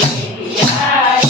Yeah.